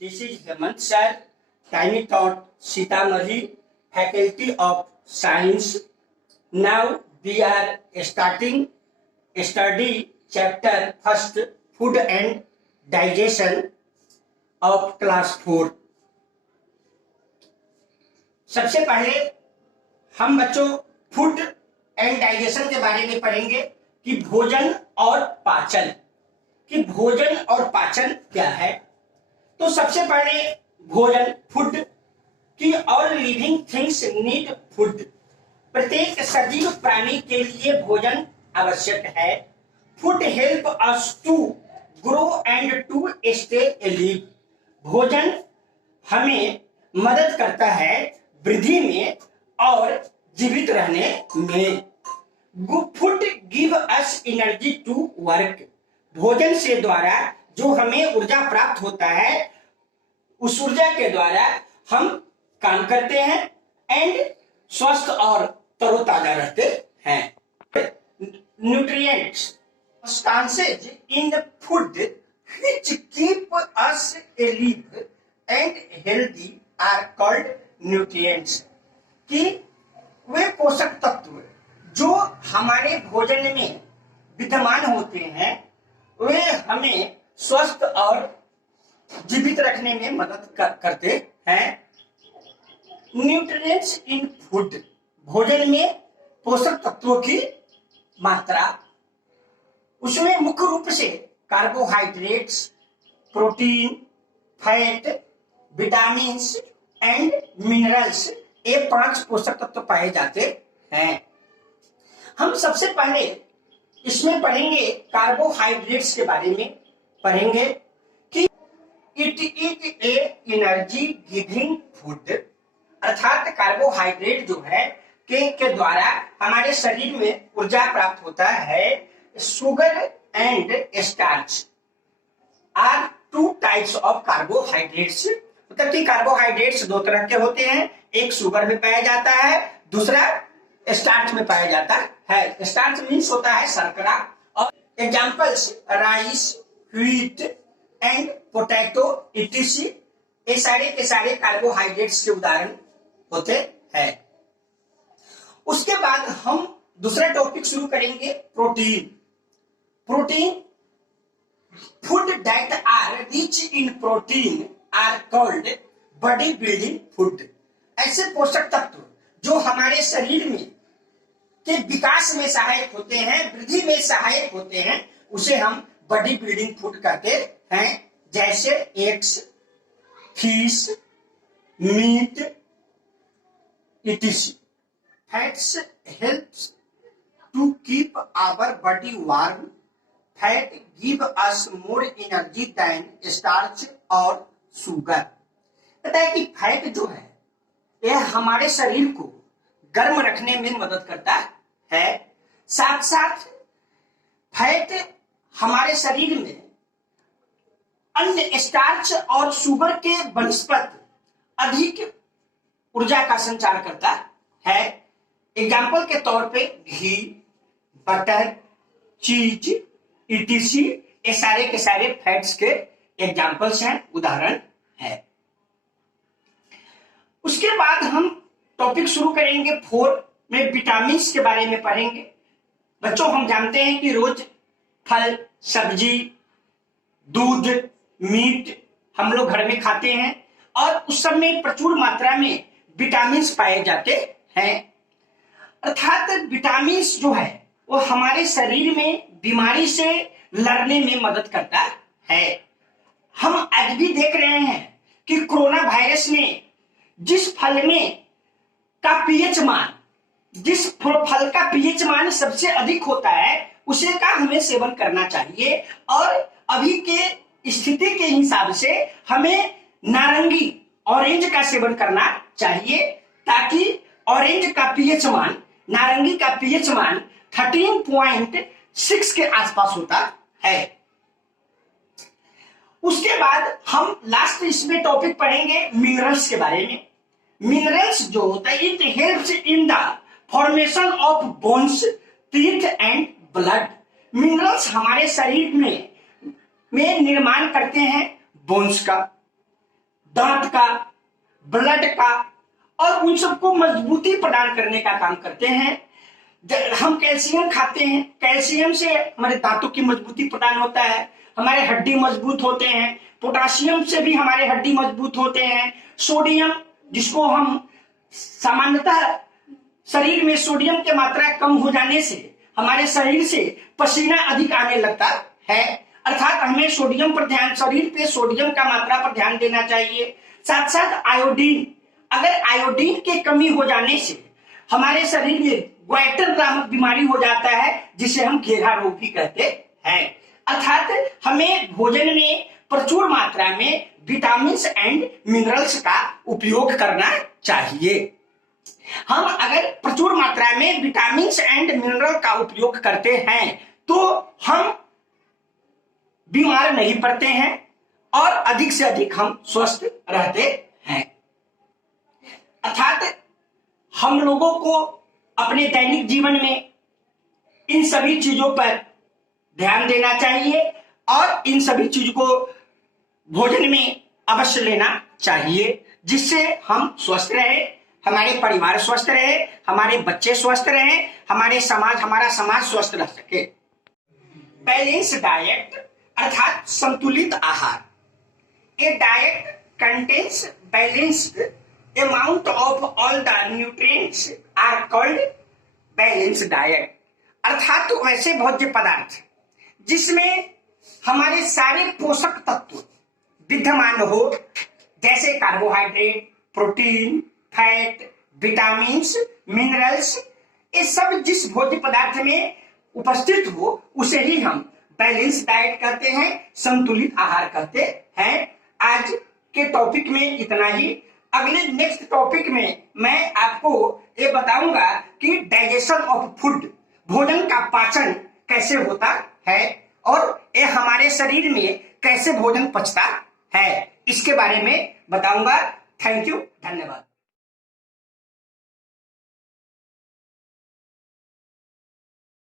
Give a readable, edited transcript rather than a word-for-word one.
This is Hemant sir, Tiny Tot, Sitamarhi, Faculty of Science. Now we are starting study chapter first, Food and Digestion of class 4. सबसे पहले हम बच्चों food and digestion के बारे में पढ़ेंगे कि भोजन और पाचन क्या है। तो सबसे पहले भोजन, फूड की all living things need food. प्रत्येक सजीव प्राणी के लिए भोजन आवश्यक है। Food help us to grow and to stay alive. भोजन हमें मदद करता है वृद्धि में और जीवित रहने में। Food give us energy to work. भोजन से द्वारा जो हमें ऊर्जा प्राप्त होता है, उस ऊर्जा के द्वारा हम काम करते हैं एंड स्वस्थ और तरोताजा रहते हैं। Nutrients substances in the food which keep us alive and healthy are called nutrients। कि वे पोषक तत्व जो हमारे भोजन में विद्यमान होते हैं, वे हमें स्वस्थ और जीवित रखने में मदद करते हैं। न्यूट्रिएंट्स इन फूड, भोजन में पोषक तत्वों की मात्रा, उसमें मुख्य रूप से carbohydrates, protein, fat, vitamins and minerals, ये 5 पोषक तत्व पाए जाते हैं। हम सबसे पहले इसमें पढ़ेंगे कार्बोहाइड्रेट्स के बारे में पढ़ेंगे कि it is a energy giving food. अर्थात कार्बोहाइड्रेट जो है के द्वारा हमारे शरीर में ऊर्जा प्राप्त होता है। Sugar and starch are 2 types of carbohydrates. मतलब कि कार्बोहाइड्रेट्स 2 तरह के होते हैं, एक शुगर में पाया जाता है, दूसरा स्टार्च में पाया जाता है। स्टार्च मीन्स होता है शर्करा। और examples rice, wheat and potato etc, ये सारे के सारे कार्बोहाइड्रेट्स के उदाहरण होते हैं। उसके बाद हम दूसरा टॉपिक शुरू करेंगे, protein. Food that are rich in protein are called body building food. ऐसे पोषक तत्व जो हमारे शरीर में के विकास में सहायक होते हैं, वृद्धि में सहायक होते हैं, उसे हम बॉडी बिल्डिंग फूड कहते हैं। जैसे eggs, fish, meat etc. Fats helps to keep our body warm. Fat give us more energy than starch और शुगर। पता है कि फैट जो है यह हमारे शरीर को गर्म रखने में मदद करता है। साथ साथ फैट हमारे शरीर में अन्य स्टार्च और शुगर के बनस्पत अधिक ऊर्जा का संचार करता है। एग्जाम्पल के तौर पे घी, बटर, चीज इटिसी, ये सारे के सारे फैट्स के एग्जाम्पल्स हैं, उदाहरण है। उसके बाद हम टॉपिक शुरू करेंगे 4 में, विटामिन के बारे में पढ़ेंगे। बच्चों, हम जानते हैं कि रोज फल, सब्जी, दूध, मीट हम लोग घर में खाते हैं और उस सब में प्रचुर मात्रा में विटामिन पाए जाते हैं। अर्थात विटामिन जो है वो हमारे शरीर में बीमारी से लड़ने में मदद करता है। हम आज भी देख रहे हैं कि कोरोना वायरस में जिस फल का पीएच मान सबसे अधिक होता है, उसे का हमें सेवन करना चाहिए। और अभी के स्थिति के हिसाब से हमें नारंगी, ऑरेंज का सेवन करना चाहिए, ताकि ऑरेंज का पीएच मान, नारंगी का पीएच मान 13.6 के आसपास होता है। उसके बाद हम लास्ट इसमें टॉपिक पढ़ेंगे मिनरल्स के बारे में। मिनरल्स जो होता है, it helps in the formation of bones, teeth and blood. Minerals हमारे शरीर में निर्माण करते हैं बोन्स का, दांत का, ब्लड का और उन सबको मजबूती प्रदान करने का काम करते हैं। हम कैल्शियम खाते हैं, कैल्शियम से हमारे दांतों की मजबूती प्रदान होता है, हमारे हड्डी मजबूत होते हैं। पोटाशियम से भी हमारे हड्डी मजबूत होते हैं। सोडियम, जिसको हम सामान्यतः शरीर में सोडियम की मात्रा कम हो जाने से हमारे शरीर से पसीना अधिक आने लगता है, अर्थात हमें सोडियम पर ध्यान, शरीर पे सोडियम का मात्रा पर ध्यान देना चाहिए। साथ साथ आयोडीन, अगर आयोडीन की कमी हो जाने से हमारे शरीर में ग्वाइटर नामक बीमारी हो जाता है, जिसे हम घेरा रोग भी कहते हैं। अर्थात हमें भोजन में प्रचुर मात्रा में विटामिन एंड मिनरल्स का उपयोग करना चाहिए। हम अगर प्रचुर मात्रा में विटामिन एंड मिनरल का उपयोग करते हैं तो हम बीमार नहीं पड़ते हैं और अधिक से अधिक हम स्वस्थ रहते हैं। अर्थात हम लोगों को अपने दैनिक जीवन में इन सभी चीजों पर ध्यान देना चाहिए और इन सभी चीजों को भोजन में अवश्य लेना चाहिए, जिससे हम स्वस्थ रहे, हमारे परिवार स्वस्थ रहे, हमारे बच्चे स्वस्थ रहे, हमारा समाज स्वस्थ रह सके। बैलेंस डाइट अर्थात संतुलित आहार। A diet contains balanced amount of all the nutrients are called balance diet. अर्थात वैसे भोज्य पदार्थ जिसमें हमारे सारे पोषक तत्व विद्यमान हो, जैसे carbohydrate, protein, fat, vitamins, minerals, ये सब जिस भोज्य पदार्थ में उपस्थित हो उसे ही हम बैलेंस डाइट कहते हैं, संतुलित आहार कहते हैं। आज के टॉपिक में इतना ही। अगले नेक्स्ट टॉपिक में मैं आपको ये बताऊंगा कि डाइजेशन ऑफ फूड, भोजन का पाचन कैसे होता है और ये हमारे शरीर में कैसे भोजन पचता है, इसके बारे में बताऊंगा। थैंक यू, धन्यवाद।